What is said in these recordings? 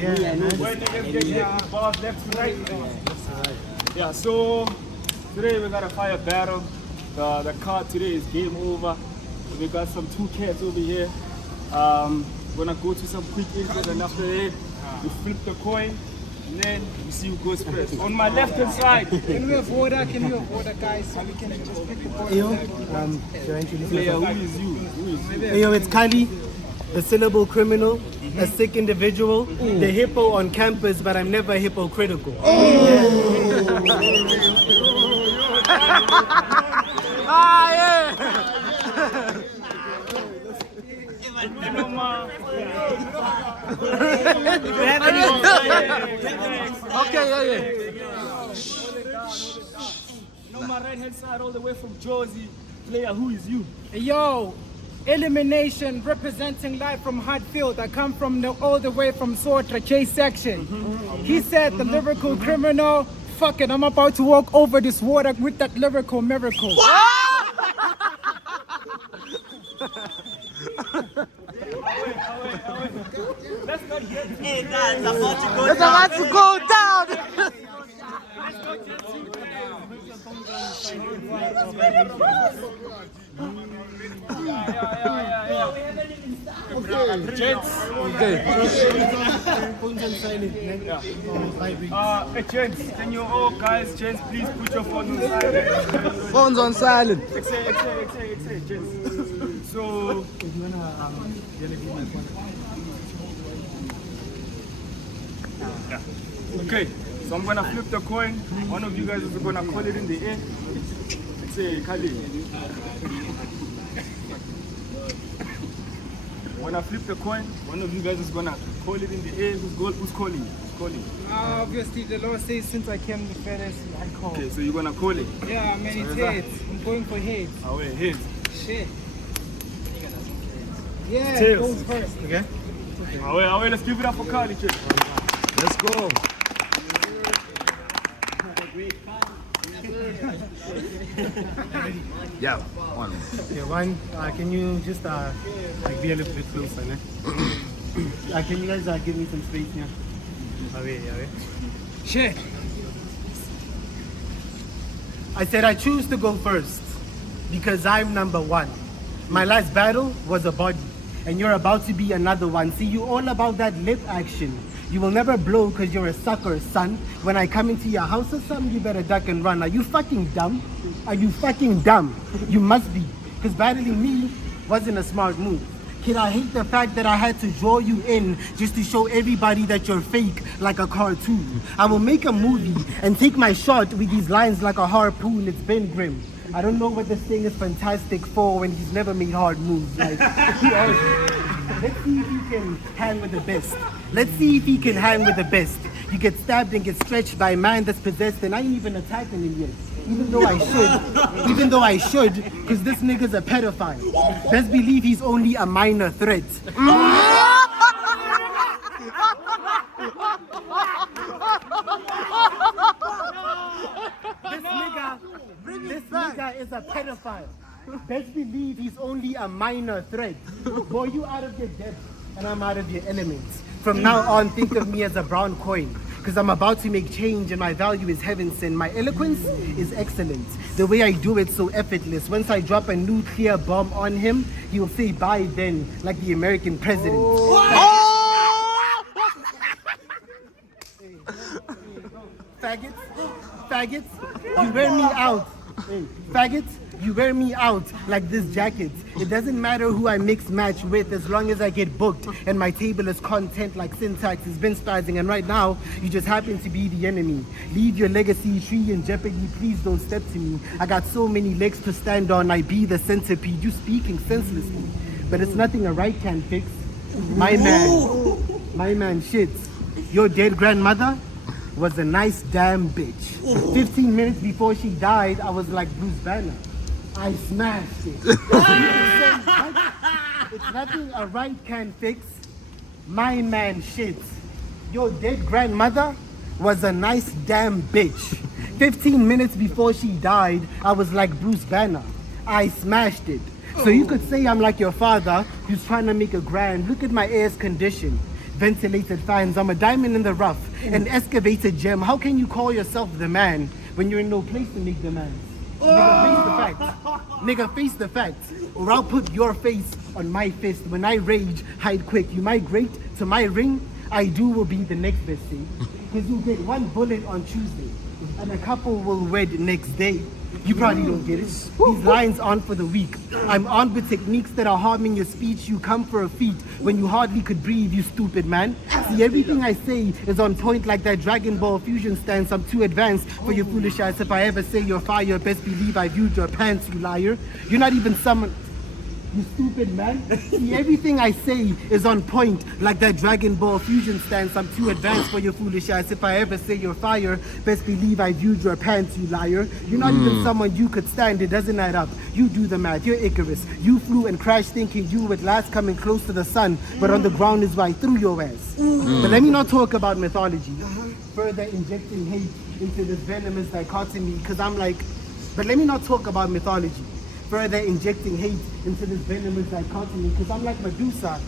When you get involved, left to right. Yeah, so today we got a fire battle. The card today is game over. We got some 2 cats over here. We're gonna go to some quick intros, and after that, we flip the coin, and then we see who goes first. On my left hand side. Can we have order, guys, so we can just pick the point? Player, who is you? Hey, yo, it's Khali, the syllable criminal, a sick individual, the hippo on campus, but I'm never hypocritical. On my right hand side, all the way from Jersey. Player, who is you? Yo, Ill-Emanation, representing live from Hatfield. I come from all the way from Sotra, J section. He said the lyrical criminal, fuck it, I'm about to walk over this water with that lyrical miracle. Let's not get Hey, guys, I'm about to go It's about to go down. Gents. Gents, can you all guys, gents, please put your phones on silent. Phones on silent. Excellent, gents. So, okay, so I'm gonna flip the coin. One of you guys is gonna call it in the air. Let's say Khali. When I flip the coin, one of you guys is gonna call it in the air. Who's calling? Obviously, the law says since I came the fairness, I call. Okay, so you're gonna call it. Yeah, man, it's heads. I'm going for heads. Oh wait, heads. Shit. Yeah, Tails. it goes first. Okay. Oh wait, let's give it up for Khali, kid. Let's go. Yeah, one. Okay, one, can you just like be a little bit closer, né? Can you guys give me some space here? Away. Shit. I said I choose to go first because I'm number one. My last battle was a body, and you're about to be another one. See, you all about that lip action. You will never blow because you're a sucker, son. When I come into your house or something, you better duck and run. Are you fucking dumb? Are you fucking dumb? You must be, because battling me wasn't a smart move. Kid, I hate the fact that I had to draw you in just to show everybody that you're fake like a cartoon. I will make a movie and take my shot with these lines like a harpoon. It's been grim. I don't know what this thing is fantastic for when he's never made hard moves. Like, let's see if he can hang with the best. Let's see if he can hang with the best. You get stabbed and get stretched by a man that's possessed, and I ain't even attacking him yet. Even though I should, because this nigga's a pedophile. Best believe he's only a minor threat. This nigga is a pedophile. Best believe he's only a minor threat. Boy, you out of your depth and I'm out of your elements. From now on, think of me as a brown coin, because I'm about to make change and my value is heaven sent. My eloquence is excellent. The way I do it so effortless. Once I drop a nuclear bomb on him, he'll say bye then, like the American president. Faggots, you wear me out. Faggots, you wear me out like this jacket. It doesn't matter who I mix match with as long as I get booked and my table is content like syntax has been spazzing, and right now you just happen to be the enemy. Leave your legacy tree in jeopardy, please don't step to me. I got so many legs to stand on, I be the centipede. You speaking senselessly, but it's nothing a right can fix. My man shits. Your dead grandmother was a nice damn bitch. 15 minutes before she died, I was like Bruce Banner. I smashed it. It's nothing a right can fix. My man shits. Your dead grandmother was a nice damn bitch. 15 minutes before she died, I was like Bruce Banner. I smashed it. So you could say I'm like your father who's trying to make a grand. Look at my air's condition. ventilated fans. I'm a diamond in the rough, an excavated gem. How can you call yourself the man when you're in no place to make demands? Nigga, face the facts. Nigga, face the facts. Or I'll put your face on my fist. When I rage, hide quick. You migrate to my ring, I do will be the next best thing. Because you get one bullet on Tuesday, and a couple will wed next day. You probably don't get it. These lines aren't for the weak. I'm armed with techniques that are harming your speech. You come for a feat when you hardly could breathe, you stupid man. See, everything I say is on point like that Dragon Ball fusion stance. I'm too advanced for your foolish ass. If I ever say you're fire, best believe I viewed your pants, you liar. You're not even someone... You stupid man. See, everything I say is on point like that Dragon Ball fusion stance. I'm too advanced for your foolish ass. If I ever say you're fire, best believe I viewed your pants, you liar. You're not even someone you could stand. It doesn't add up. You do the math. You're Icarus. You flew and crashed thinking you would last coming close to the sun, but on the ground is why I threw your ass. But let me not talk about mythology. Further injecting hate into this venomous dichotomy, because I'm like, but let me not talk about mythology. Further injecting hate into this venomous dichotomy, because I'm like Medusa.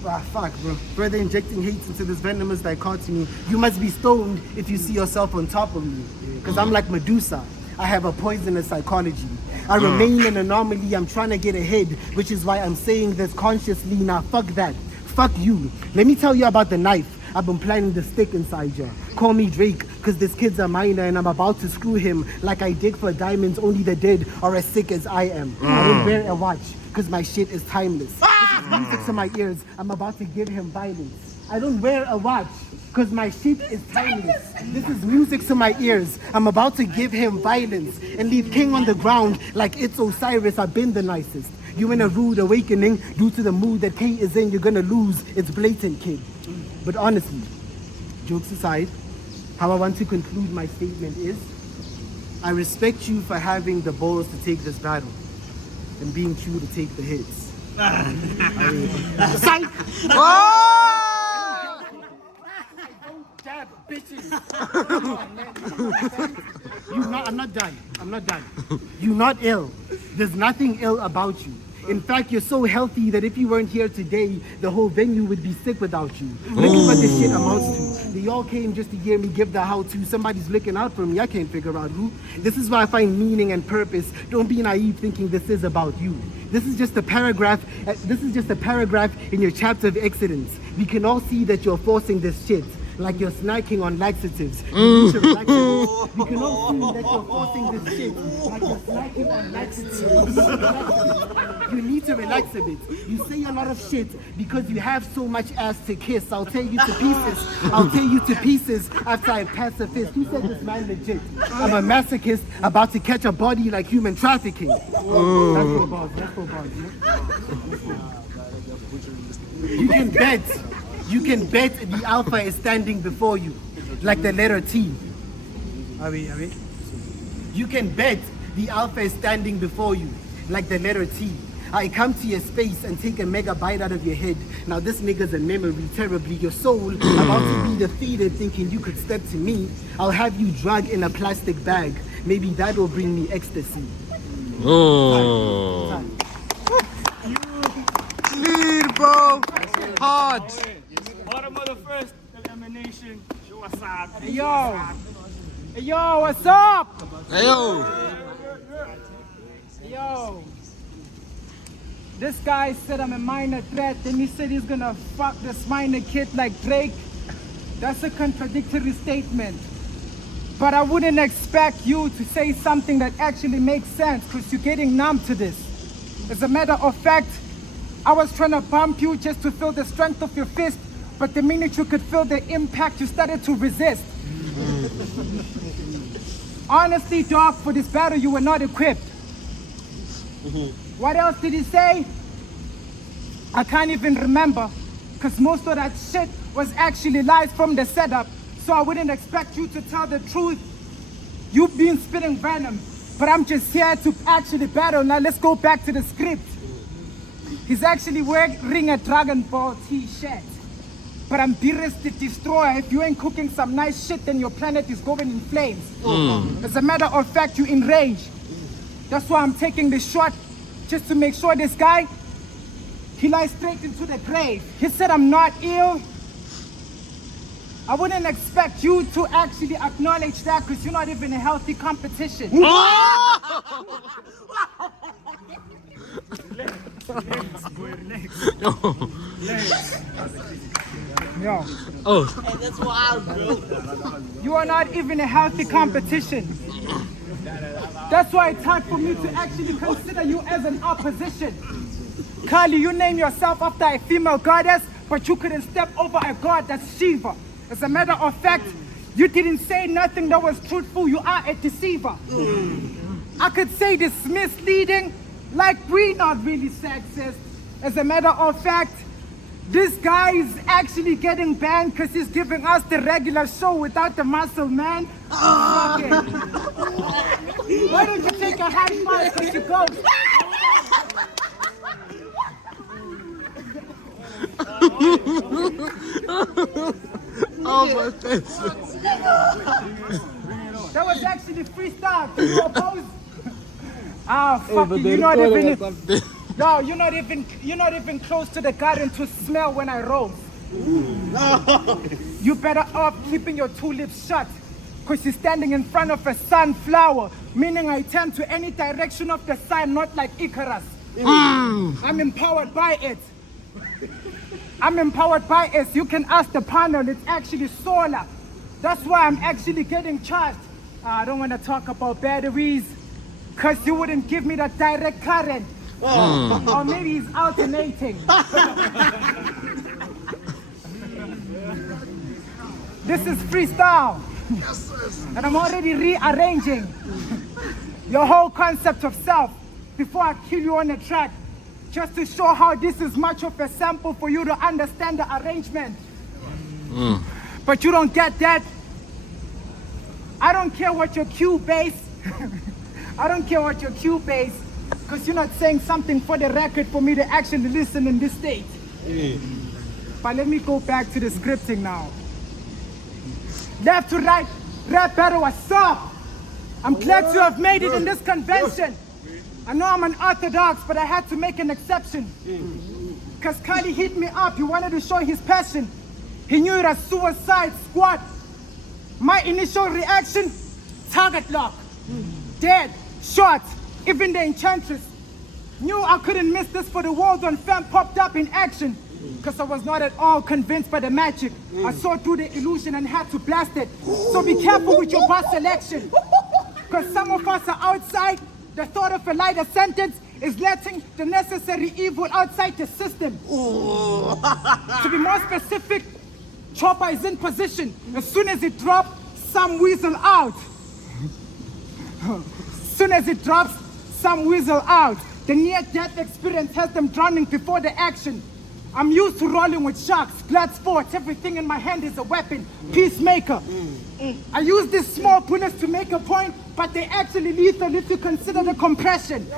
Fuck, bro. Further injecting hate into this venomous dichotomy. You must be stoned if you see yourself on top of me, because I'm like Medusa. I have a poisonous psychology. I remain an anomaly. I'm trying to get ahead, which is why I'm saying this consciously. Now, fuck that. Fuck you. Let me tell you about the knife. I've been planning the stick inside you. Call me Drake, cause this kid's a minor and I'm about to screw him like I dig for diamonds. Only the dead are as sick as I am. I don't wear a watch, cause my shit is timeless. This is music to my ears. I'm about to give him violence. I don't wear a watch, cause my shit is timeless. This is music to my ears. I'm about to give him violence and leave King on the ground like it's Osiris. I've been the nicest. You in a rude awakening due to the mood that K is in. You're gonna lose. It's blatant, kid. But honestly, jokes aside, how I want to conclude my statement is, I respect you for having the balls to take this battle and being true to take the hits. Psych! I don't jab bitches. Come on, man. I'm not done. I'm not done. You're not ill. There's nothing ill about you. In fact, you're so healthy that if you weren't here today, the whole venue would be sick without you. Look at what this shit amounts to. They all came just to hear me give the how-to. Somebody's looking out for me. I can't figure out who. This is why I find meaning and purpose. Don't be naive thinking this is about you. This is just a paragraph. This is just a paragraph in your chapter of excellence. We can all see that you're forcing this shit. Like you're snacking on laxatives. You need to relax a bit. We can all see that you're forcing this shit. Like you're snacking on laxatives. You need to relax a bit. You say a lot of shit because you have so much ass to kiss. I'll tear you to pieces. I'll tear you to pieces after I pass a fist. Who said this man legit? I'm a masochist about to catch a body like human trafficking. That's for bars. That's for bars. You can bet. You can bet the alpha is standing before you, like the letter T. Are we? You can bet the alpha is standing before you, like the letter T. I come to your space and take a mega bite out of your head. Now this nigga's a memory, terribly. Your soul about to be defeated, thinking you could step to me. I'll have you drug in a plastic bag. Maybe that will bring me ecstasy. Oh. Clean, bro. Hard. Bottom of the first, Ill-Emanation. Show us up. Hey yo! Hey yo, what's up? Hey, yo. Hey yo! This guy said I'm a minor threat, then he said he's gonna fuck this minor kid like Drake. That's a contradictory statement. But I wouldn't expect you to say something that actually makes sense, because you're getting numb to this. As a matter of fact, I was trying to bump you just to feel the strength of your fist, but the minute you could feel the impact, you started to resist. Honestly, dog, for this battle, you were not equipped. What else did he say? I can't even remember, because most of that shit was actually lies from the setup, so I wouldn't expect you to tell the truth. You've been spitting venom, but I'm just here to actually battle. Now let's go back to the script. He's actually wearing a Dragon Ball t-shirt. But I'm Beerus the Destroyer. If you ain't cooking some nice shit, then your planet is going in flames. As a matter of fact, you're enraged. That's why I'm taking this shot, just to make sure this guy, he lies straight into the grave. He said I'm not ill, I wouldn't expect you to actually acknowledge that because you're not even a healthy competition. Yo. Oh. That's wild, bro. You are not even a healthy competition. That's why it's hard for me to actually consider you as an opposition. Khali, you name yourself after a female goddess, but you couldn't step over a god that's Shiva. As a matter of fact, you didn't say nothing that was truthful. You are a deceiver. I could say this misleading, like we're not really sexist. As a matter of fact, this guy is actually getting banned because he's giving us the regular show without the muscle man. Okay. Why don't you take a high five because you go? Oh my face. That was actually freestyle. Can you oppose? Ah, fuck you. You're not even. No, you're not even close to the garden to smell when I roll. You better off keeping your two lips shut, because you're standing in front of a sunflower, meaning I turn to any direction of the sun, not like Icarus. I'm empowered by it. I'm empowered by it. You can ask the panel, it's actually solar. That's why I'm actually getting charged. I don't want to talk about batteries, because you wouldn't give me that direct current. Or maybe he's alternating. This is freestyle. And I'm already rearranging your whole concept of self before I kill you on the track, just to show how this is much of a sample for you to understand the arrangement. But you don't get that. I don't care what your cue base. I don't care what your cue base, because you're not saying something for the record for me to actually listen in this state. But let me go back to the scripting now. Left to right, rap battle, what's up? I'm glad to have made it in this convention. I know I'm unorthodox, but I had to make an exception. Because Khali hit me up, he wanted to show his passion. He knew it as Suicide Squad. My initial reaction, target lock. Dead, shot, even the Enchantress. Knew I couldn't miss this for the world when fam popped up in action. Because I was not at all convinced by the magic. I saw through the illusion and had to blast it. So be careful with your bus selection. Because some of us are outside. The thought of a lighter sentence is letting the necessary evil outside the system. To be more specific, Chopper is in position. As soon as it drops, some weasel out. As soon as it drops, some weasel out. The near-death experience has them drowning before the action. I'm used to rolling with sharks, blood sports, everything in my hand is a weapon. Peacemaker. I use these small bullets to make a point, but they're actually lethal if you consider the compression.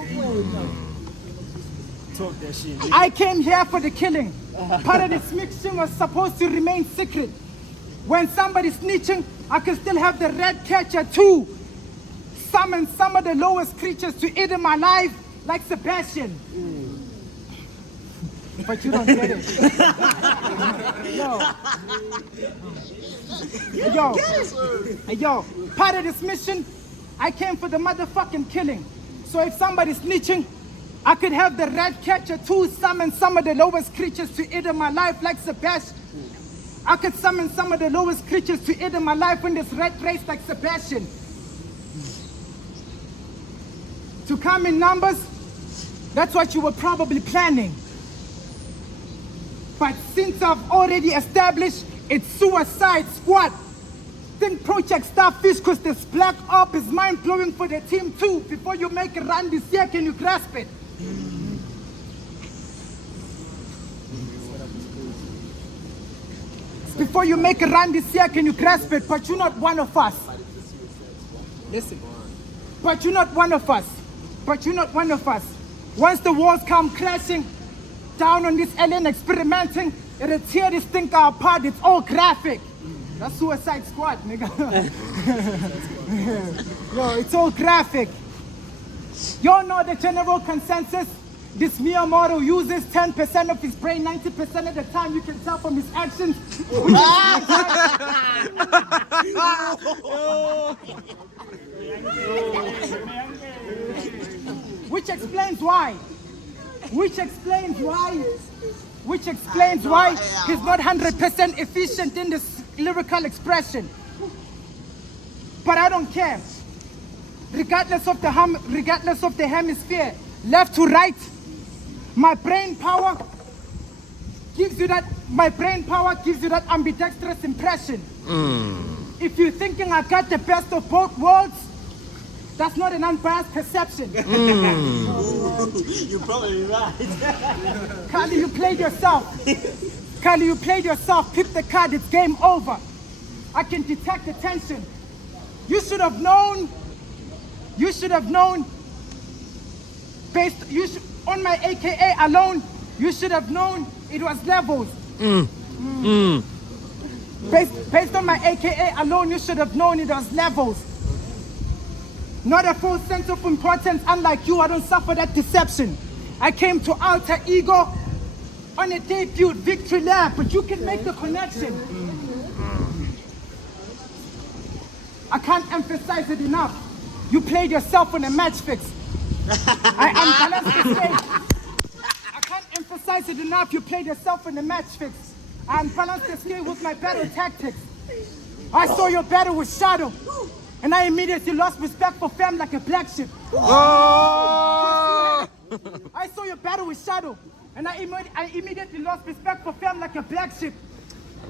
I came here for the killing. Part of this mixing was supposed to remain secret. When somebody's snitching, I can still have the red catcher too. Summon some of the lowest creatures to eat in my life, like Sebastian. But you don't get it. Yo, part of this mission, I came for the motherfucking killing. So if somebody's snitching, I could have the red catcher too, summon some of the lowest creatures to eat in my life, like Sebastian. I could summon some of the lowest creatures to eat in my life in this red race, like Sebastian. To come in numbers, that's what you were probably planning. But since I've already established it's Suicide Squad, think Project Starfish, because this black op is mind-blowing for the team too. Before you make a run this year, can you grasp it? Before you make a run this year, can you grasp it? But you're not one of us. Listen. But you're not one of us. But you're not one of us. Once the walls come crashing down on this alien experimenting, it'll tear this thing apart. It's all graphic. That's Suicide Squad, nigga. Yo, it's all graphic. You all know the general consensus. This Miyamoto uses 10% of his brain 90% of the time. You can tell from his actions. Which explains why. Which explains why he's not 100% efficient in this lyrical expression. But I don't care. Regardless of the hemisphere, left to right, my brain power gives you that ambidextrous impression. If you're thinking I got the best of both worlds, that's not an unbiased perception. You're probably right. Khali, you played yourself. Pick the card, it's game over. I can detect the tension. You should have known. On my AKA alone, you should have known it was levels. Based on my AKA alone, you should have known it was levels. Not a full sense of importance. Unlike you, I don't suffer that deception. I came to alter ego on a debut victory lap, but you can make the connection. I can't emphasize it enough. You played yourself on a match fix. I unbalanced the stage. I can't emphasize it enough. You played yourself on a match fix. I unbalanced the scale with my battle tactics. I saw your battle with Shadow, and I immediately lost respect for fam like a black sheep. I saw your battle with Shadow, and I immediately lost respect for fam like a black sheep.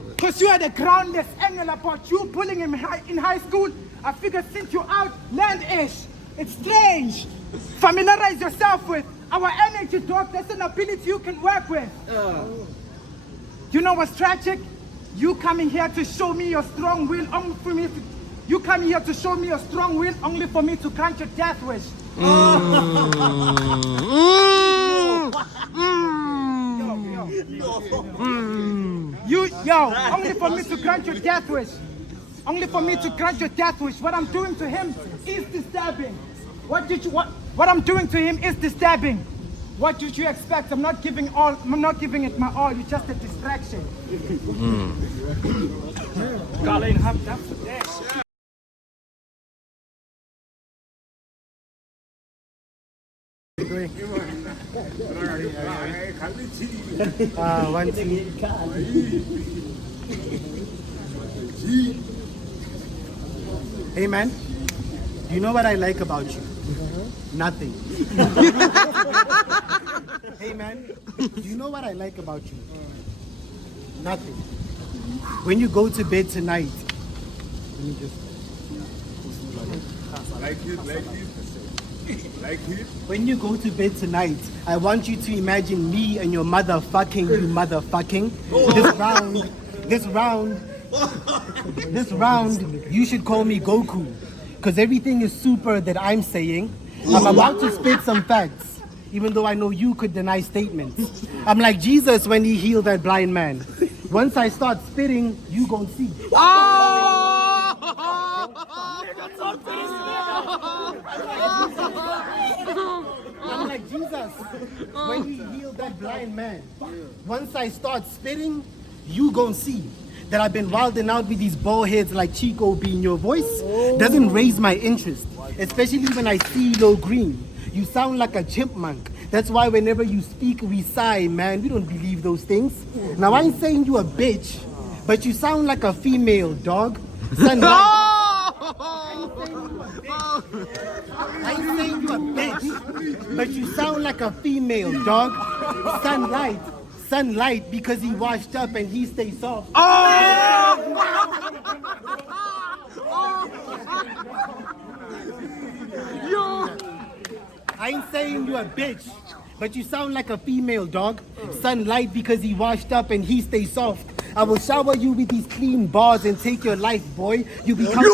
Because you had a groundless angle about you bullying him in high school. I figured since you're out, land-ish. It's strange. Familiarize yourself with our energy, dog. That's an ability you can work with. You know what's tragic? You coming here to show me your strong will only for me to... You coming here to show me your strong will only for me to grant your death wish. Only for me to grant your death wish. Only for me to grant your death wish. What I'm doing to him is disturbing. What I'm doing to him is disturbing. What did you expect? I'm not giving it my all. You're just a distraction. Khali, have that for that. 1, 2. Hey man, you know what I like about you? Nothing. Hey man, you know what I like about you? Nothing. When you go to bed tonight, let me just... Like it? When you go to bed tonight, I want you to imagine me and your motherfucking, you motherfucking. This round, you should call me Goku. Because everything is super that I'm saying. I'm about to spit some facts, even though I know you could deny statements. I'm like Jesus when he healed that blind man. Once I start spitting, you gon' see. I'm like Jesus when he healed that blind man. Once I start spitting, you gon' see that I've been wilding out with these bald heads like Chico being. Your voice doesn't raise my interest, especially when I see low green. You sound like a chipmunk. That's why whenever you speak, we sigh, man. We don't believe those things. Now, I ain't saying you a bitch, but you sound like a female, dog. Sunlight. I ain't saying you a bitch, but you sound like a female, dog. Sunlight, because he washed up and he stays soft. I ain't saying you a bitch, but you sound like a female, dog. Sunlight because he washed up and he stays soft. I will shower you with these clean bars and take your life, boy. You become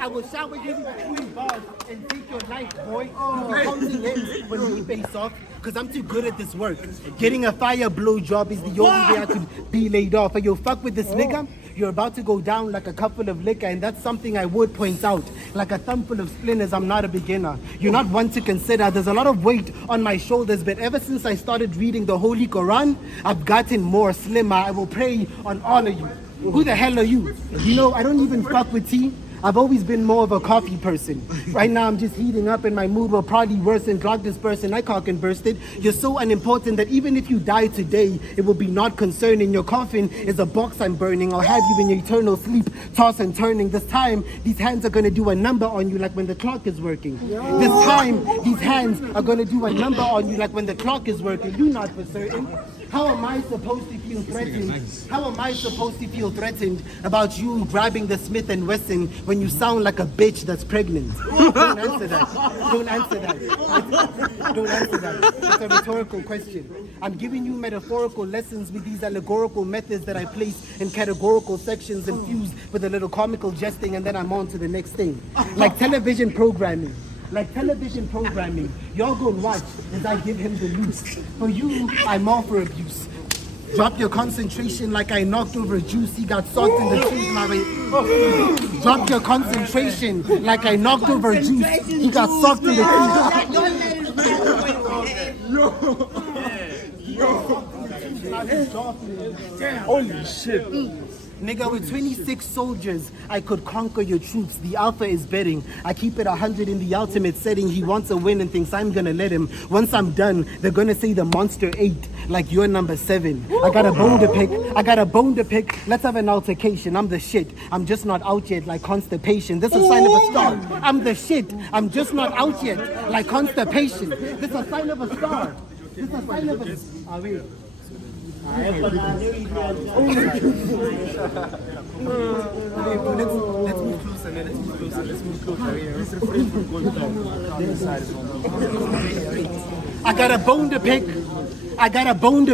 I will shower you with clean bars and take your life, boy. You become when he face off. Cause I'm too good at this work. Getting a fire blow job is the only way I could be laid off. And yo, fuck with this nigga. You're about to go down like a couple of liquor, and that's something I would point out. Like a thumpful of splinters, I'm not a beginner. You're not one to consider. There's a lot of weight on my shoulders, but ever since I started reading the Holy Quran, I've gotten more slimmer. I will pray on all of you. Who the hell are you? You know, I don't even fuck with tea. I've always been more of a coffee person. Right now I'm just heating up and my mood will probably worsen. Clock this person, I cock and bursted. You're so unimportant that even if you die today, it will be not concerning. Your coffin is a box I'm burning. I'll have you in your eternal sleep, toss and turning. This time, these hands are gonna do a number on you like when the clock is working. This time, these hands are gonna do a number on you like when the clock is working. You not for certain. How am I supposed to feel threatened? How am I supposed to feel threatened about you grabbing the Smith & Wesson when you sound like a bitch that's pregnant? Don't answer that. Don't answer that. Don't answer that. It's a rhetorical question. I'm giving you metaphorical lessons with these allegorical methods that I place in categorical sections infused with a little comical jesting, and then I'm on to the next thing. Like television programming. Y'all go watch as I give him the loose. For you, I'm all for abuse. Drop your concentration like I knocked over a juice. He got socked in the trees, my way. Drop your concentration like I knocked over a juice. He got socked in the trees. Holy shit. Nigga, with 26 soldiers, I could conquer your troops. The alpha is betting. I keep it 100 in the ultimate setting. He wants a win and thinks I'm gonna let him. Once I'm done, they're gonna say the monster ate, like you're number 7. I got a bone to pick. Let's have an altercation. I'm the shit. I'm just not out yet, like constipation. This is a sign of a star. I'm the shit. I'm just not out yet, like constipation. This is a sign of a star. This is a sign of a... Ah, wait. Let's move closer, man. I got a bone to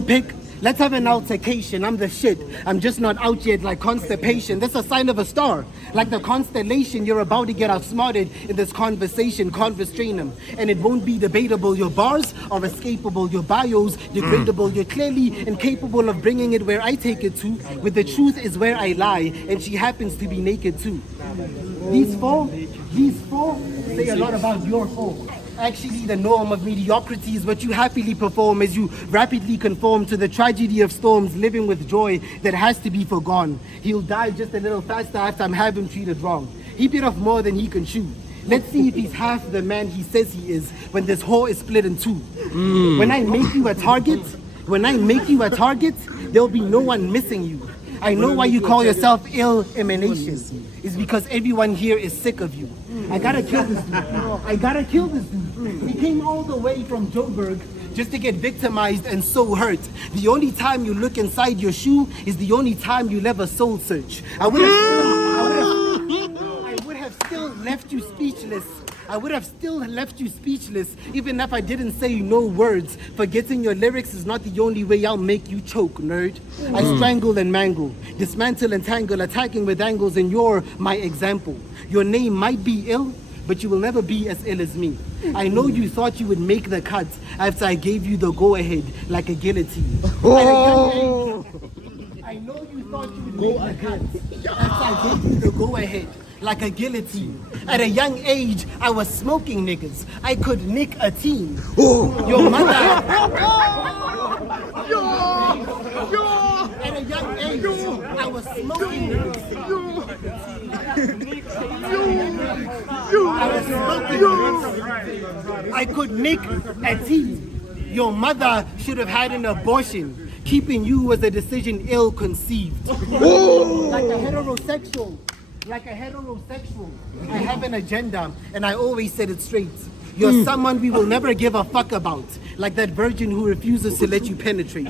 pick. Let's have an altercation. I'm the shit. I'm just not out yet, like constipation. That's a sign of a star. Like the constellation, you're about to get outsmarted in this conversation. Can't restrain them. And it won't be debatable. Your bars are escapable. Your bios degradable. You're clearly incapable of bringing it where I take it to. With the truth is where I lie. And she happens to be naked too. These four say a lot about your four. Actually, the norm of mediocrity is what you happily perform as you rapidly conform to the tragedy of storms, living with joy that has to be forgone. He'll die just a little faster after I'm having treated wrong. He bit off more than he can chew. Let's see if he's half the man he says he is when this whore is split in two. When I make you a target, there'll be no one missing you. I know why you call yourself Ill-Emanation. It's because everyone here is sick of you. I gotta kill this dude. He came all the way from Joburg just to get victimized and so hurt. The only time you look inside your shoe is the only time you'll ever soul search. I would have still left you speechless. Even if I didn't say no words. Forgetting your lyrics is not the only way I'll make you choke, nerd. I strangle and mangle, dismantle and tangle, attacking with angles, and you're my example. Your name might be ill, but you will never be as ill as me. I know you thought you would make the cut after I gave you the go-ahead like a guillotine. I know you thought you would make the cut after I gave you the go-ahead like a guillotine. At a young age, I was smoking niggas. I could nick a team. Your mother... At a young age, I was smoking niggas. I could nick a team. Your mother should have had an abortion. Keeping you was a decision ill-conceived. Like a heterosexual, I have an agenda, and I always said it straight. You're someone we will never give a fuck about, like that virgin who refuses to let you penetrate.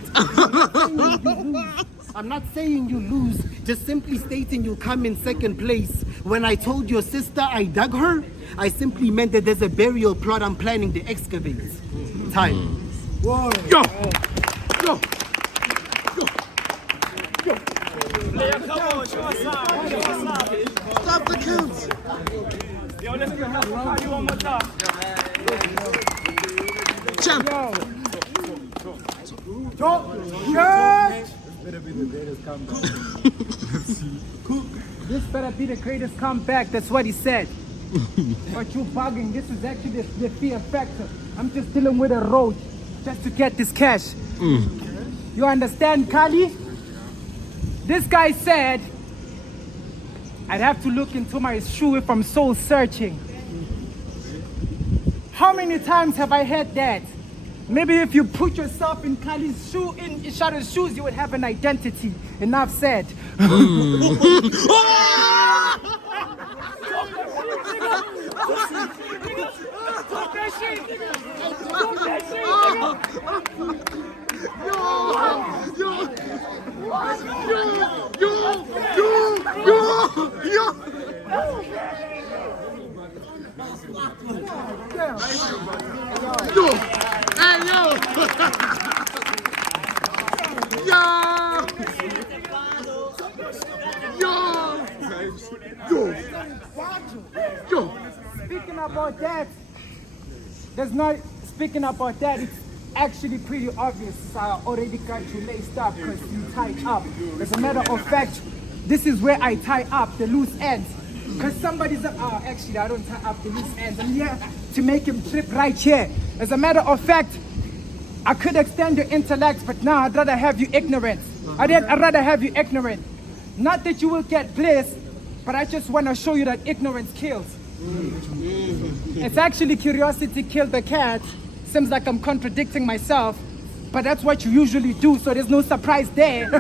I'm not saying you lose, just simply stating you'll come in second place. When I told your sister I dug her, I simply meant that there's a burial plot I'm planning to excavate. Time. Yo! Player, come on, show us up. Stop the count! Yo, let's get you one more time. Champ! better be the greatest comeback. This better be the greatest comeback. That's what he said. But you bugging. This is actually the fear factor. I'm just dealing with a road just to get this cash. You understand, Khali? This guy said, I'd have to look into my shoe if I'm soul searching. How many times have I heard that? Maybe if you put yourself in Khali's shoe, in Ishada's shoes, you would have an identity. Enough said. Speaking about that, speaking about that, it's actually pretty obvious. I already got you laced up because you tied up. As a matter of fact, this is where I tie up the loose ends. Because somebody's actually I don't tie up the loose ends. I'm here to make him trip right here. As a matter of fact, I could extend your intellect, but now I'd rather have you ignorant. I'd rather have you ignorant. Not that you will get bliss, but I just want to show you that ignorance kills. It's actually curiosity killed the cat. Seems like I'm contradicting myself, but that's what you usually do, so there's no surprise there.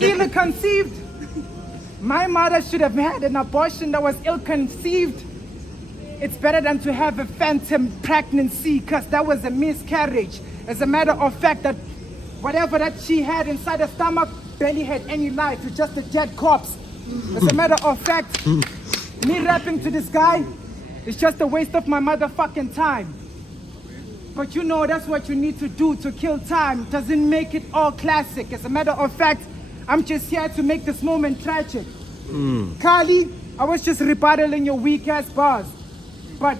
Ill-conceived. My mother should have had an abortion that was ill-conceived. It's better than to have a phantom pregnancy, because that was a miscarriage. As a matter of fact, that whatever that she had inside her stomach barely had any life. It's just a dead corpse. As a matter of fact, me rapping to this guy is just a waste of my motherfucking time. But you know that's what you need to do to kill time. Doesn't make it all classic. As a matter of fact, I'm just here to make this moment tragic. Khali, I was just rebattling your weak ass bars. But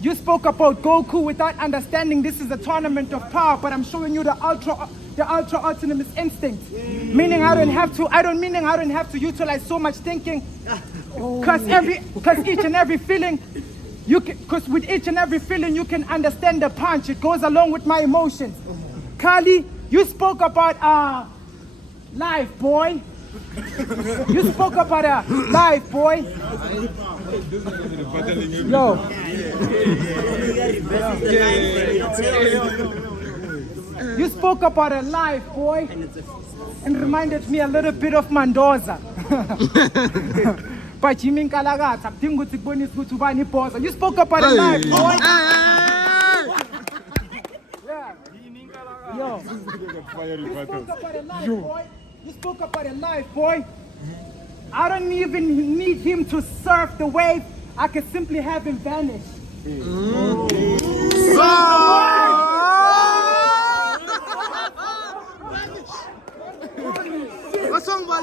you spoke about Goku without understanding this is a tournament of power, but I'm showing you the ultra autonomous instinct. Meaning I don't have to utilize so much thinking. Cause each and every feeling because with each and every feeling you can understand the punch. It goes along with my emotions. Khali, you spoke about life, boy. You spoke about life, boy. Yo. You spoke about a life, boy, and reminded me a little bit of Mendoza. But you mean Kalagata? You spoke about a life, boy. Yeah. Yo. You spoke about a life, boy. You spoke about a life, boy. I don't even need him to surf the wave. I can simply have him vanish. What's song about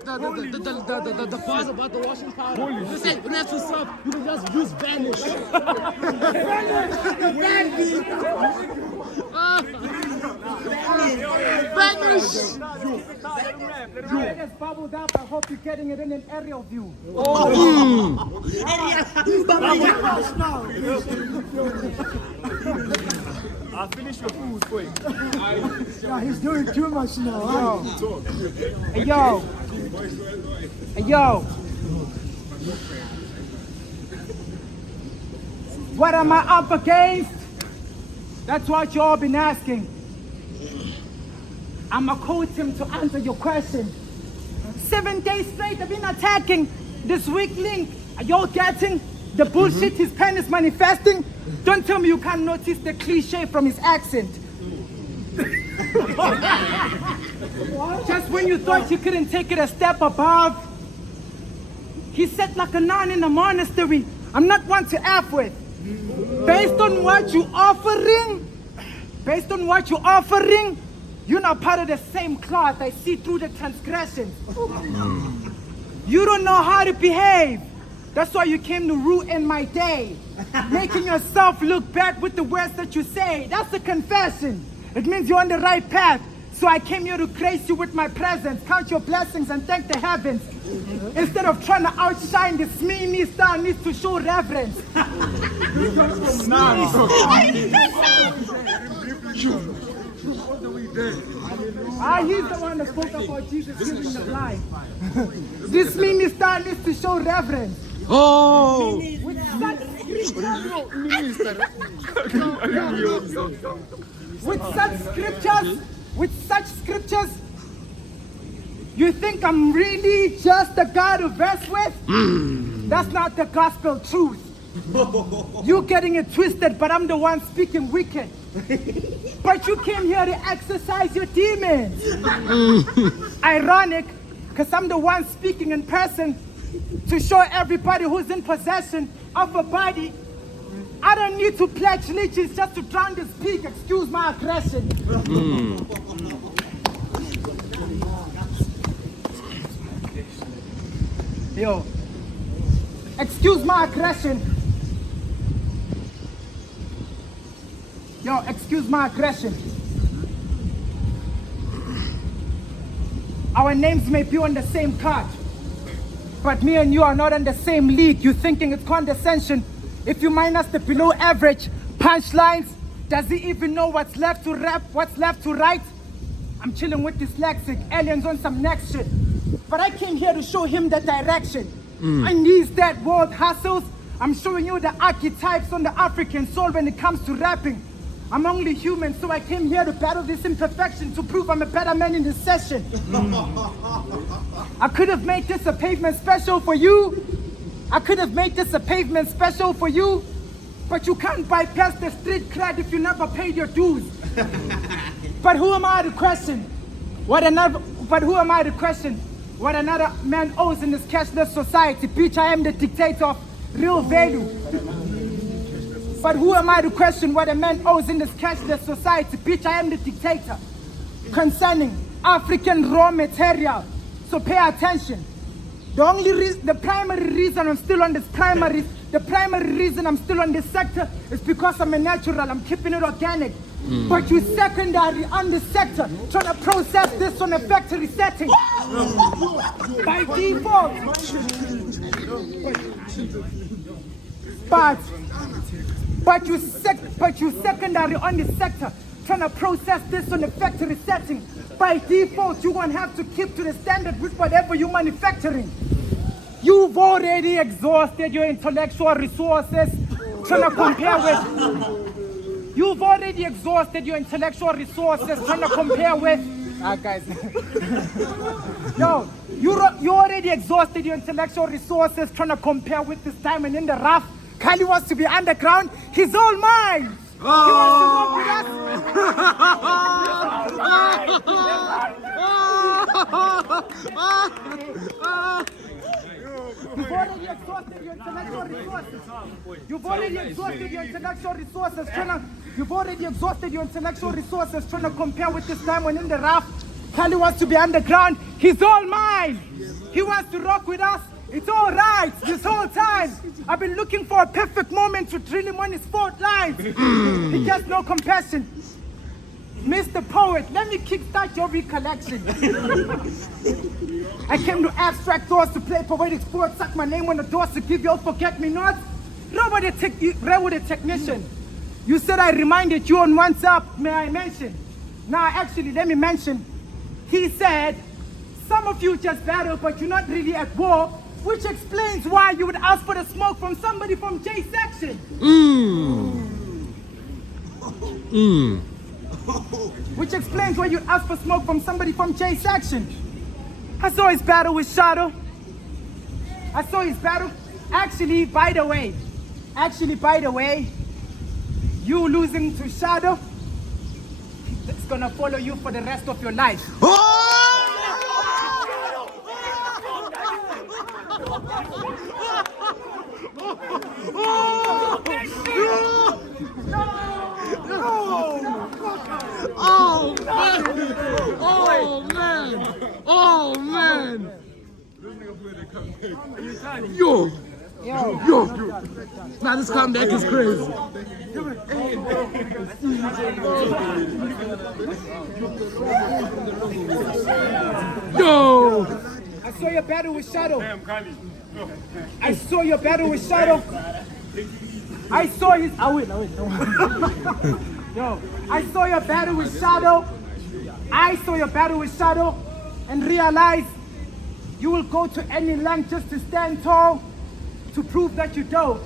the bars about the washing powder? You say you don't have to stop, you can just use vanish. Vanish! It has bubbled up. I hope you're getting it in an aerial view. I'll finish your food quick. Yeah, he's doing too much now. Yo. Yo. What am I up against? That's what you all been asking. I'ma quote him to answer your question. 7 days straight I've been attacking this weak link. Are y'all getting the bullshit his pen is manifesting? Don't tell me you can't notice the cliche from his accent. Just when you thought you couldn't take it a step above, he sat like a nun in a monastery. I'm not one to F with. Based on what you're offering, you're not part of the same cloth. I see through the transgressions. You don't know how to behave. That's why you came to ruin my day. Making yourself look bad with the words that you say. That's a confession. It means you're on the right path. So I came here to grace you with my presence, count your blessings and thank the heavens. Instead of trying to outshine this me star needs to show reverence. He's the one that spoke about Jesus healing the blind. This me star needs to show reverence. Oh! With such scriptures, you think I'm really just the guy to verse with? That's not the gospel truth. You're getting it twisted, but I'm the one speaking wicked. But you came here to exercise your demons. Ironic, because I'm the one speaking in person to show everybody who's in possession of a body. I don't need to pledge allegiance just to drown this peak. Excuse my aggression. Yo, excuse my aggression. Yo, excuse my aggression. Our names may be on the same card, but me and you are not in the same league. You thinking it's condescension. If you minus the below average punchlines, does he even know what's left to rap, what's left to write? I'm chilling with dyslexic aliens on some next shit. But I came here to show him the direction. And these dead world hustles, I'm showing you the archetypes on the African soul when it comes to rapping. I'm only human, so I came here to battle this imperfection to prove I'm a better man in this session. I could have made this a pavement special for you. I could have made this a pavement special for you, but you can't bypass the street cred if you never paid your dues. But who am I to question what another man owes in this cashless society? Bitch, I am the dictator of real value. But who am I to question what a man owes in this cashless society? Bitch, I am the dictator concerning African raw material. So pay attention. The primary reason I'm still on this sector is because I'm a natural. I'm keeping it organic. But you secondary on this sector, trying to process this on a factory setting. By default. But you secondary on this sector, trying to process this on a factory setting. By default, you're going to have to keep to the standard with whatever you're manufacturing. You've already exhausted your intellectual resources trying to compare with. You've already exhausted your intellectual resources trying to compare with. Guys. No, you already exhausted your intellectual resources trying to compare with this diamond in the rough. Khali wants to be underground. He's all mine. He wants to work with us. You've already exhausted your intellectual resources. You've already exhausted your intellectual resources trying to compare with this diamond in the rough. Khali wants to be underground. He's all mine. He wants to rock with us. It's all right. This whole time, I've been looking for a perfect moment to drill him on his fault lines. He gets no compassion. Mr. Poet, let me kickstart your recollection. I came to abstract thoughts to play poetic sports, suck my name on the doors to give you all forget-me-nots. Robert the technician. You said I reminded you on what's up, may I mention? Now, actually, let me mention. He said, some of you just battle, but you're not really at war, which explains why you would ask for the smoke from somebody from J section. Which explains why you ask for smoke from somebody from J section. I saw his battle with Shadow. Actually, by the way, you losing to Shadow, it's gonna follow you for the rest of your life. Yo! Yo. Nah, this comeback is crazy. Yo. I saw your battle with Shadow. Damn, Khali. I saw your battle with Shadow. I saw his. I win. Yo, I saw your battle with Shadow. I saw your battle with Shadow and realized you will go to any length just to stand tall to prove that you don't.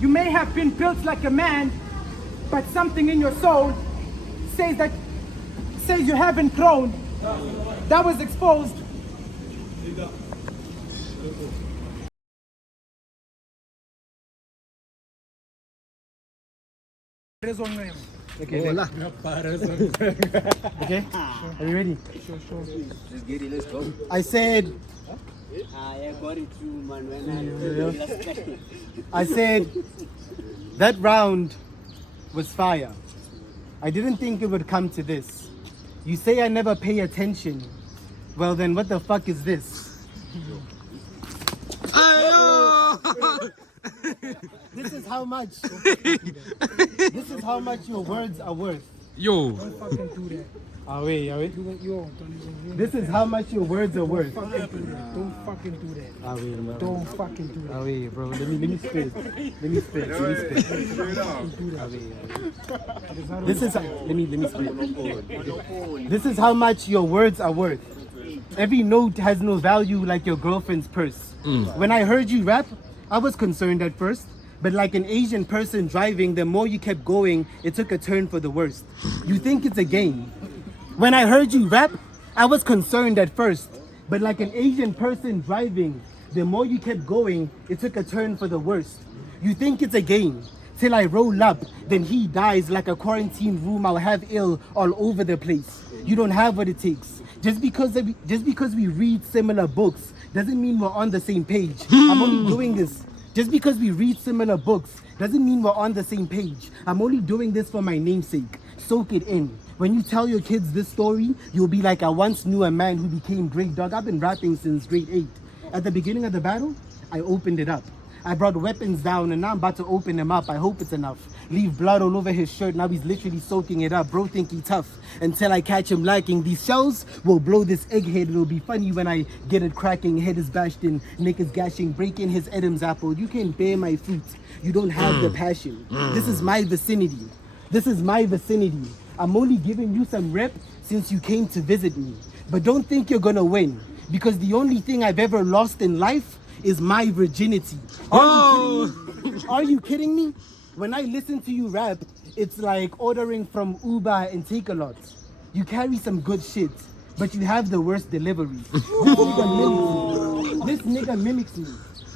You may have been built like a man, but something in your soul says you haven't grown. That was exposed. Okay, are you ready? Sure. Let's get it, let's go. I said, I got it too, man. When I said, that round was fire. I didn't think it would come to this. You say I never pay attention. Well then, what the fuck is this? This is how much. This is how much your words are worth. Yo. Don't fucking do that. Are we? Yo, don't even. This is how much your words are worth. Don't fucking do that. Don't fucking do that. Are we, bro? Don't fucking do that. Are we, bro? Let me spit. Let me spit. This is let me spit. This is how much your words are worth. Every note has no value like your girlfriend's purse. When I heard you rap, I was concerned at first. But like an Asian person driving, the more you kept going, it took a turn for the worst. You think it's a game. When I heard you rap, I was concerned at first. But like an Asian person driving, the more you kept going, it took a turn for the worst. You think it's a game. Till I roll up, then he dies like a quarantine room. I'll have ill all over the place. You don't have what it takes. Just because we read similar books doesn't mean we're on the same page. I'm only doing this. Just because we read similar books doesn't mean we're on the same page. I'm only doing this for my namesake. Soak it in. When you tell your kids this story, you'll be like, I once knew a man who became great, dog. I've been rapping since grade 8. At the beginning of the battle, I opened it up. I brought weapons down and now I'm about to open them up. I hope it's enough. Leave blood all over his shirt. Now he's literally soaking it up. Bro think he tough. Until I catch him lacking. These shells will blow this egghead. It'll be funny when I get it cracking. Head is bashed in. Neck is gashing. Breaking his Adam's apple. You can't bear my fruit. You don't have the passion. This is my vicinity. This is my vicinity. I'm only giving you some rep since you came to visit me. But don't think you're gonna win. Because the only thing I've ever lost in life is my virginity. Are you kidding me? When I listen to you rap, it's like ordering from Uber and Take-A-Lot. You carry some good shit, but you have the worst delivery. This nigga mimics me.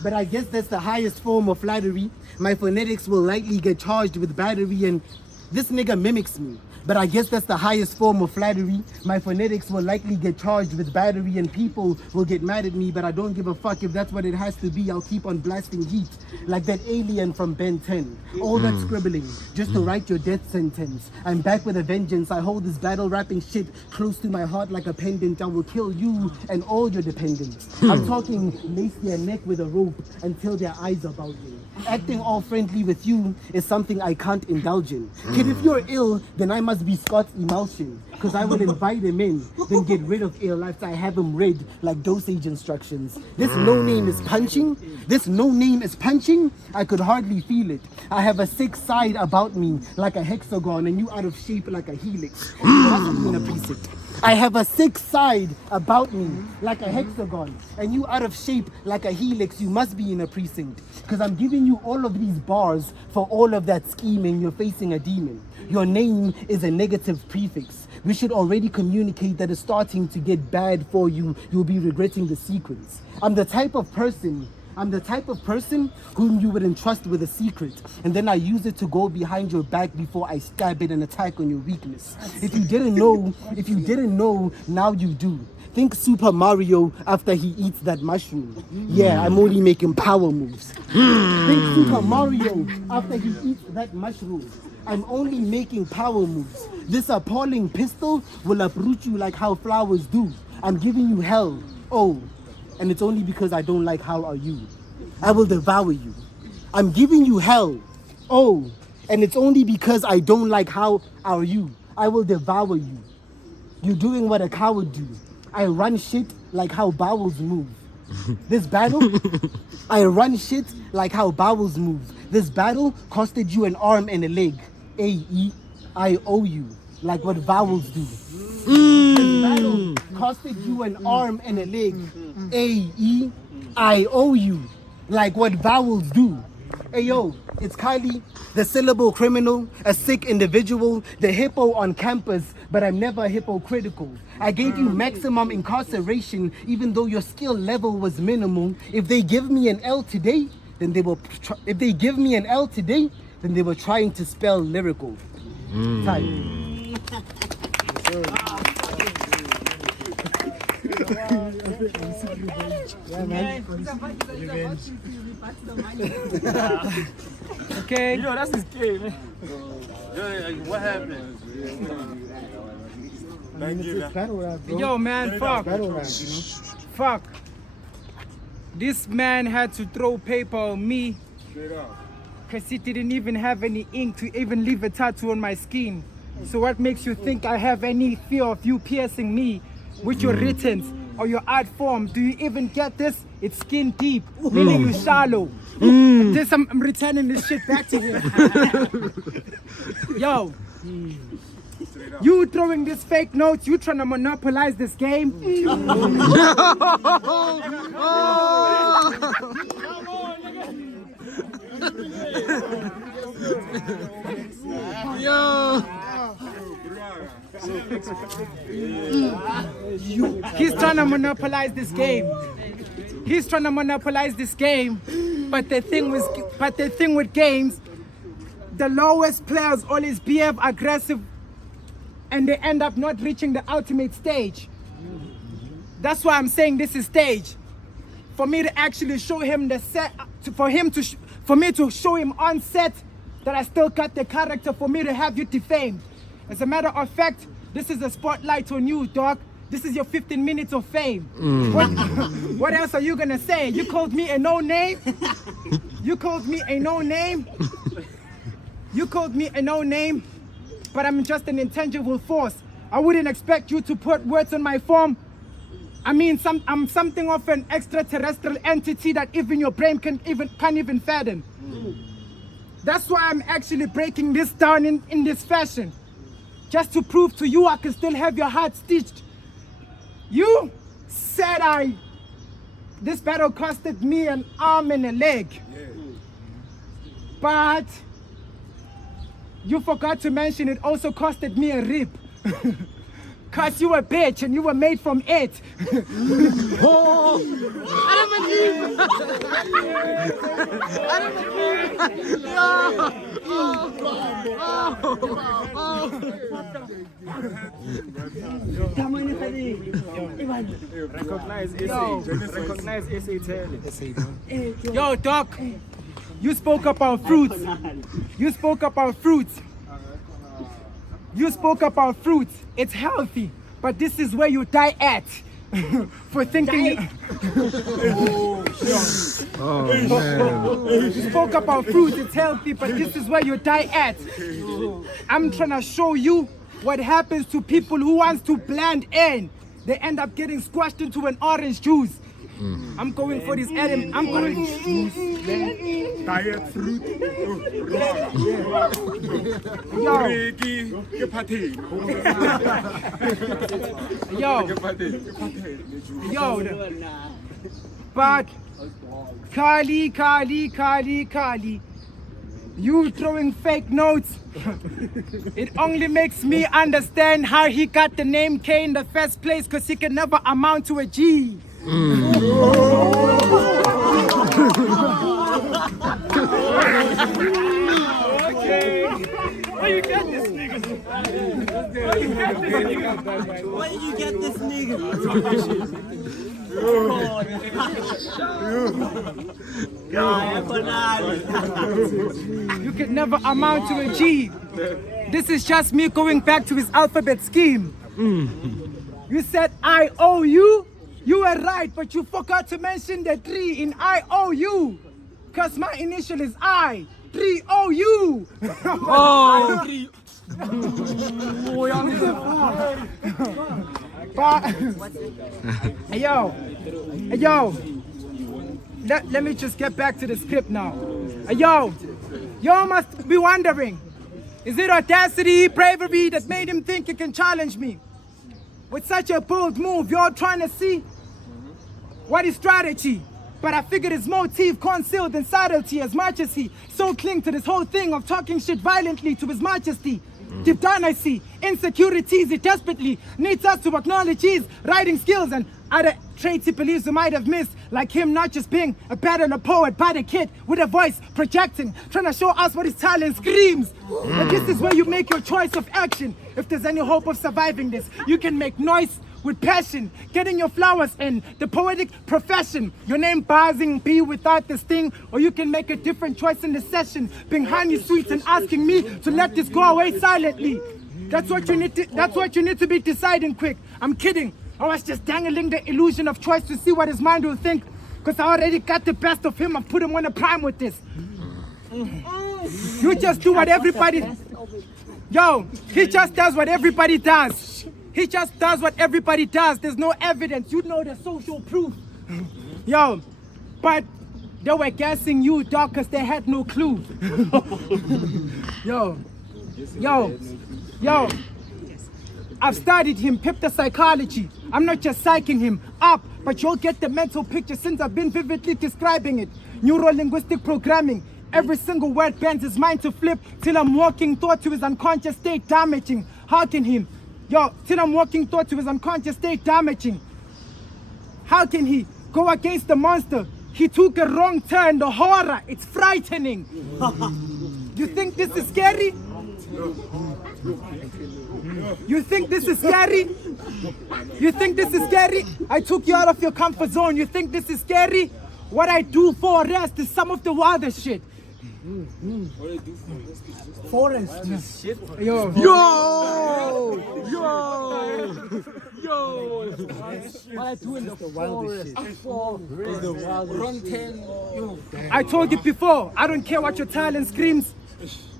But I guess that's the highest form of flattery. My phonetics will likely get charged with battery and this nigga mimics me. But I guess that's the highest form of flattery. My phonetics will likely get charged with battery and people will get mad at me, but I don't give a fuck if that's what it has to be. I'll keep on blasting heat like that alien from Ben 10. All that scribbling just to write your death sentence. I'm back with a vengeance. I hold this battle rapping shit close to my heart like a pendant. I will kill you and all your dependents. I'm talking lace their neck with a rope until their eyes are bulging. Acting all friendly with you is something I can't indulge in. Kid, if you're ill, then I must be Scott's emulsion. Cause I will invite him in, then get rid of ill after I have him read like dosage instructions. This no name is punching. This no name is punching. I could hardly feel it. I have a sick side about me like a hexagon and you out of shape like a helix. You must be in a precinct. I have a sick side about me like a hexagon and you out of shape like a helix. You must be in a precinct because I'm giving you all of these bars for all of that scheming. You're facing a demon. Your name is a negative prefix. We should already communicate that it's starting to get bad for you. You'll be regretting the sequence. I'm the type of person whom you would entrust with a secret, and then I use it to go behind your back before I stab it and attack on your weakness. If you didn't know, now you do. Think Super Mario after he eats that mushroom. Yeah, I'm only making power moves. Think Super Mario after he eats that mushroom. I'm only making power moves. This appalling pistol will uproot you like how flowers do. I'm giving you hell. Oh, and it's only because I don't like how are you. I will devour you. I'm giving you hell. Oh, and it's only because I don't like how are you. I will devour you. You're doing what a coward do. I run shit like how bowels move. This battle, I run shit like how bowels move. This battle costed you an arm and a leg. A-E-I-O-U, like what vowels do. This battle costed you an arm and a leg. A-E-I-O-U, like what vowels do. Hey yo, it's Khali, the syllable criminal, a sick individual, the hippo on campus, but I'm never hypocritical. I gave you maximum incarceration, even though your skill level was minimal. If they give me an L today, then they were. If they give me an L today, then they were trying to spell lyrical. Type. Okay. You know, that's his game, man. What happened? Thank you. Yo, man, fuck. Fuck. This man had to throw paper on me because he didn't even have any ink to even leave a tattoo on my skin. So what makes you think I have any fear of you piercing me with your writtens or your art form? Do you even get this? It's skin deep, meaning you shallow. This, I'm returning this shit back to him. Yo. You throwing this fake notes, you trying to monopolize this game. He's trying to monopolize this game. He's trying to monopolize this game. But the thing with games, the lowest players always behave aggressive and they end up not reaching the ultimate stage. That's why I'm saying this is stage. For me to actually show him the set, for me to show him on set that I still got the character for me to have you defamed. As a matter of fact, this is a spotlight on you, dog. This is your 15 minutes of fame. What else are you gonna say? You called me a no-name? You called me a no-name? You called me a no-name? But I'm just an intangible force. I wouldn't expect you to put words on my form. I mean, I'm something of an extraterrestrial entity that even your brain can't even fathom. That's why I'm actually breaking this down in this fashion. Just to prove to you I can still have your heart stitched. You said this battle costed me an arm and a leg. But you forgot to mention it also costed me a rib. Cause you a bitch and you were made from it. Recognize SA talent. Yo, Doc, you spoke about fruits. You spoke about fruits. You spoke about fruits. It's healthy, but this is where you die at. For thinking you spoke about fruits, it's healthy, but this is where you die at. I'm trying to show you what happens to people who wants to blend in. They end up getting squashed into an orange juice. I'm going for this Adam. I'm going Diet fruit. Yo. But Khali, you throwing fake notes. It only makes me understand how he got the name K in the first place, because he can never amount to a G. Okay. Where you get this nigga? Where did you get this nigga? You can never amount to a G. This is just me going back to his alphabet scheme. You said I owe you. You were right, but you forgot to mention the 3 in I owe you. Cause my initial is I. 3OU. Oh, Hey yo, let me just get back to the script now. Hey yo, y'all must be wondering, is it audacity, bravery that made him think he can challenge me? With such a bold move, you're trying to see what is strategy? But I figured his motive concealed in subtlety as much as he so cling to this whole thing of talking shit violently to his majesty. Deep down I see insecurities he desperately needs us to acknowledge his writing skills and other traits he believes we might have missed, like him not just being a battler poet, but a kid with a voice projecting, trying to show us what his talent screams. But this is where you make your choice of action. If there's any hope of surviving this, you can make noise with passion, getting your flowers in the poetic profession. Your name buzzing, be without this thing, or you can make a different choice in the session, being honey sweet and asking me to let this go away silently. That's what you need to be deciding quick. I'm kidding. I was just dangling the illusion of choice to see what his mind will think, because I already got the best of him. I put him on a prime with this. You just do what everybody. Yo, he just does what everybody does. He just does what everybody does. There's no evidence. You know the social proof. Yo, but they were guessing you, dog, because they had no clue. Yo. I've studied him, pipped the psychology. I'm not just psyching him up, but you'll get the mental picture since I've been vividly describing it. Neuro-linguistic programming. Every single word bends his mind to flip till I'm walking thought to his unconscious state damaging. How can him? Yo, till I'm walking thought to his unconscious state damaging. How can he go against the monster? He took a wrong turn, the horror, it's frightening. You think this is scary? You think this is scary? You think this is scary? I took you out of your comfort zone. You think this is scary? What I do for rest is some of the wildest shit. Forest. Yo. What I do in the forest. I told you before, I don't care what your talent screams.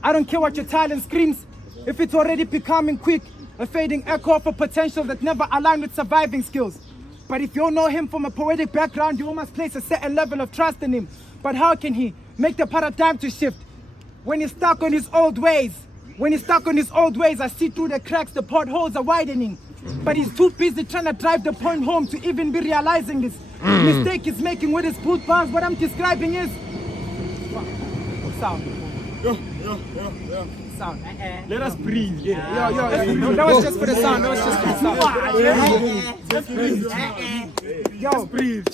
I don't care what your talent screams. If it's already becoming quick, a fading echo of a potential that never aligned with surviving skills. But if you know him from a poetic background, you must place a certain level of trust in him. But how can he make the paradigm to shift? When he's stuck on his old ways. When he's stuck on his old ways, I see through the cracks, the potholes are widening. But he's too busy trying to drive the point home to even be realizing this. Mistake he's making with his boot bars. What I'm describing is sound. Sound. Let us breathe. Yo. No, that was just for the sound. That was just for the sound. Yo,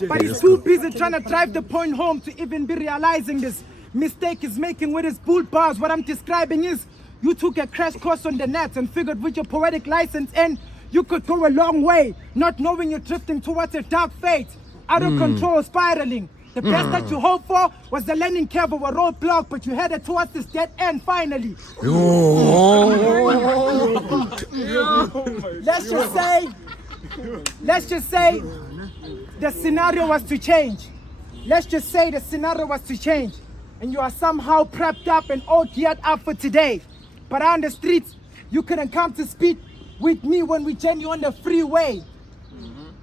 but he's too busy trying to drive the point home to even be realizing this. Mistake he's making with his boot bars. What I'm describing is you took a crash course on the net and figured with your poetic license and you could go a long way, not knowing you're drifting towards a dark fate, out of control, spiraling. The best that you hoped for was the learning curve of a roadblock, but you headed towards this dead end finally. Let's just say the scenario was to change. Let's just say the scenario was to change. And you are somehow prepped up and all geared up for today. But on the streets, you couldn't come to speed with me when we journey on the freeway.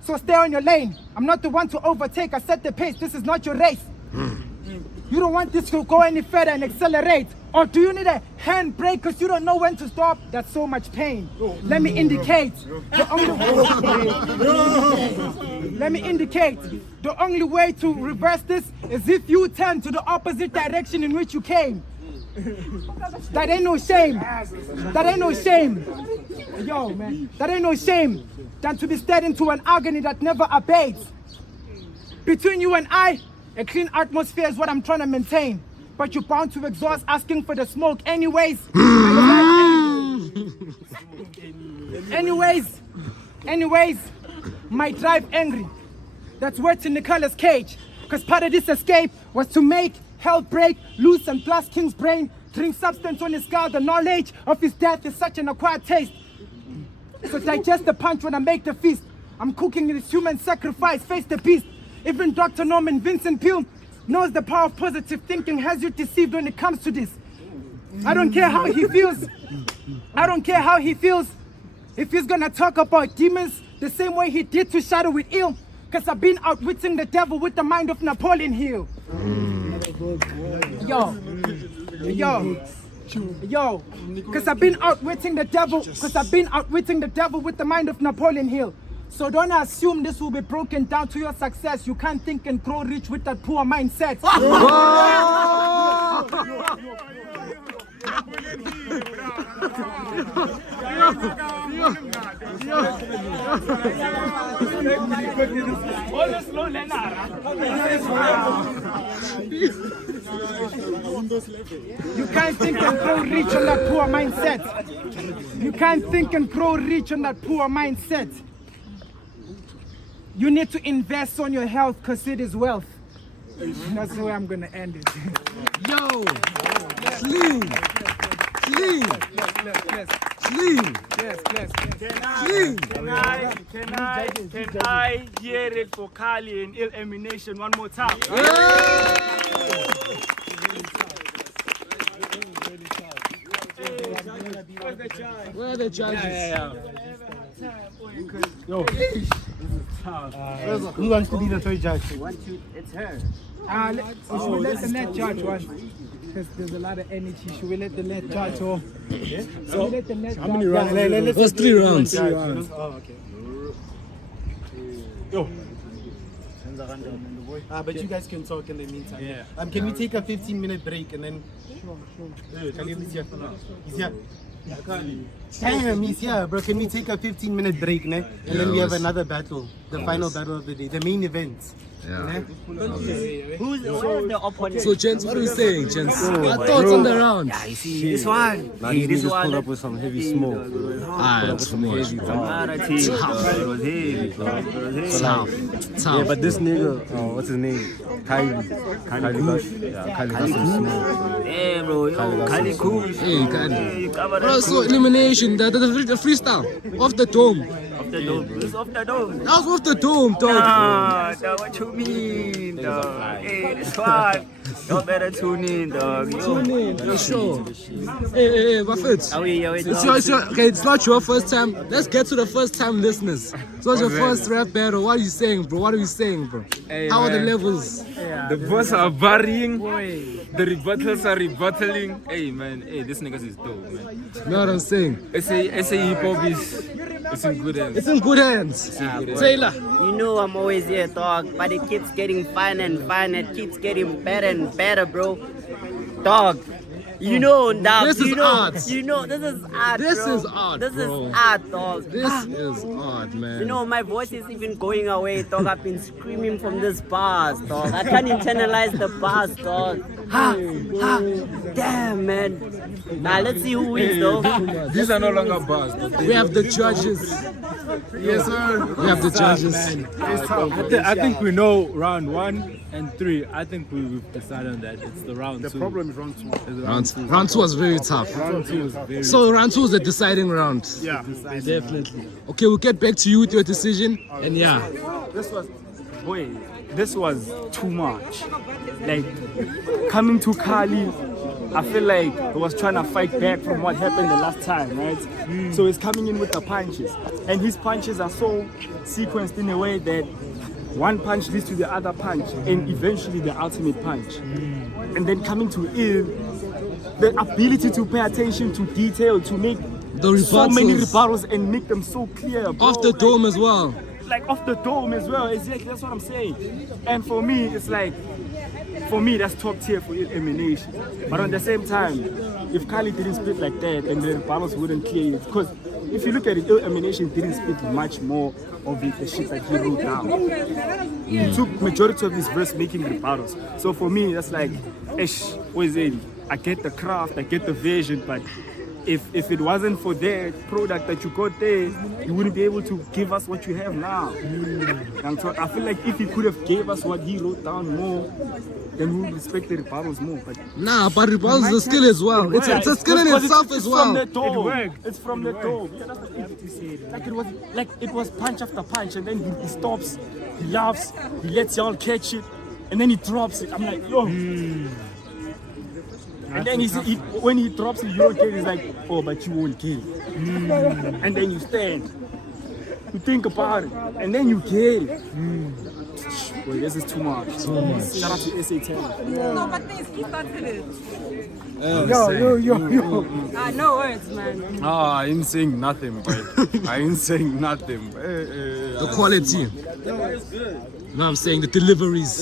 So stay on your lane. I'm not the one to overtake. I set the pace. This is not your race. You don't want this to go any further and accelerate. Or do you need a handbrake because you don't know when to stop? That's so much pain. Let me indicate the only way to reverse this is if you turn to the opposite direction in which you came. That ain't no shame. That ain't no shame. Yo, man. That ain't no shame than to be stared into an agony that never abates. Between you and I, a clean atmosphere is what I'm trying to maintain. But you're bound to exhaust asking for the smoke anyways. Anyways, my drive angry. That's word to Nicola's cage. Cause part of this escape was to make hell break loose and blast King's brain. Drink substance on his skull. The knowledge of his death is such an acquired taste. So digest the punch when I make the feast. I'm cooking this human sacrifice, face the beast. Even Dr. Norman Vincent Peale knows the power of positive thinking has you deceived when it comes to this. I don't care how he feels. I don't care how he feels. If he's gonna talk about demons the same way he did to Shadow with Ill, cause I've been outwitting the devil with the mind of Napoleon Hill. Yo, cause I've been outwitting the devil, with the mind of Napoleon Hill. So don't assume this will be broken down to your success. You can't think and grow rich with that poor mindset. You can't think and grow rich on that poor mindset. You can't think and grow rich on that poor mindset. You need to invest on your health because it is wealth. That's the way I'm going to end it. Yo! Clean! Clean! Clean! Clean! Can I hear it for Khali and Ill-Emanation one more time? Where are the judges? Who wants to be the third judge? It's her. Should we let the net judge one? Because there's a lot of energy. Should we let the net judge one? So we let the net judge. How many rounds? It was 3 rounds. Oh, okay. Yo. But you guys can talk in the meantime. Yeah. Can we take a 15-minute break and then? Sure. Khali is here. He's here. Damn, he's here, bro. Can we take a 15-minute break, ne? And then we have another battle, the final battle of the day, the main event. Yeah. Who's the opponent? So, gents, what are we saying, gents? Our thoughts on the round? Yeah, you see, this one. Nah, he just pulled up with some heavy smoke. It's too much. It was heavy, bro. It was heavy. Tough. Yeah, but this nigga, what's his name? Khali got some smoke. Yeah, bro. Yo, Khali cool. Hey, Khali. You covered Bro, that so Elimination, the freestyle, off the dome. off the dome. It's off the dome. That was off the dome, dog. Nah, dog, what you mean, dog? Hey, this one. Y'all better tune in, dog. Yo. Tune in, for sure. Hey, Buffett. It's not your first time. Let's get to the first time listeners. So it's your first rap battle. What are you saying, bro? What are we saying, bro? Hey, How are the man. levels? The boss are varying. The rebuttals are rebuttaling. Hey man, hey, this niggas is dope, man. You know what I'm saying? SA hip hop is it's in good hands. It's in good hands. Taylor. You know I'm always here, dog, but it keeps getting finer and finer. It keeps getting better and better, bro. Dog, you know, dog. This is art. You know, this is art, This bro. is art, This bro. is art, dog. This is art, man. You know, my voice is even going away, dog. I've been screaming from this bars, dog. I can't internalize the bars, dog. Damn, man. Nah, let's see who wins, though. These are no longer bars. We have the judges. Yes, sir. We have the judges. I think we know round 1 and 3. I think we've decided on that. It's the round 2. The problem is round 2. Round 2 was very tough. Round 2 is very So round 2 is the deciding round. Yeah. definitely. Okay, we'll get back to you with your decision. And yeah, This was too much. Like coming to Khali, I feel like he was trying to fight back from what happened the last time, right? So he's coming in with the punches, and his punches are so sequenced in a way that one punch leads to the other punch, and eventually the ultimate punch. And then coming to Ill, the ability to pay attention to detail, to make the so many rebuttals rebuttals and make them so clear. Bro. off the dome as well. Like off the dome as well. Exactly, that's what I'm saying. And for me, it's like, for me, that's top tier for Ill-Emanation. But at the same time, if Khali didn't spit like that, then the battles wouldn't clear it. Because if you look at it, Ill-Emanation didn't spit much more of it, the shit that he wrote down. He took majority of his verse making rebuttals. So for me, that's like, what is it? I get the craft, I get the vision, but if it wasn't for that product that you got there, you wouldn't be able to give us what you have now. And so I feel like if he could have gave us what he wrote down more, then we would respect the rebuttals more. But Nah, but rebuttals is a skill as well. It's a skill in itself as well. It's from the top. Yeah, that's what you said. Like it was punch after punch, and then he stops, he laughs, he lets y'all catch it, and then he drops it. I'm like, yo. And then when he drops it, you don't get it. He's like, oh, but you won't get it. And then you stand, you think about it, and then you get it. Boy, this is too much. Shout out to SA10. No, but things he started it. Yo. No words, man. I ain't saying nothing, but I ain't saying nothing. The quality. You know what I'm saying? The deliveries,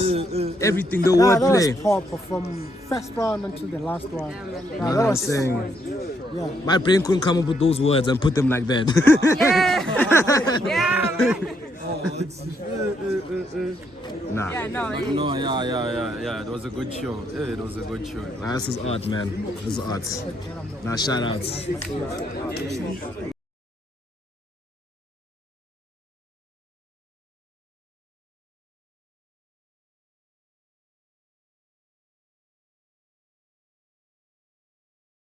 everything, the That was wordplay. proper from first round until the last one. You know what I'm saying? My brain couldn't come up with those words and put them like that. Yeah, man. Nah. Yeah, no. No, yeah. It was a good show. Yeah, it was a good show. Nah, this is art, man. This is art. Nah, shout outs.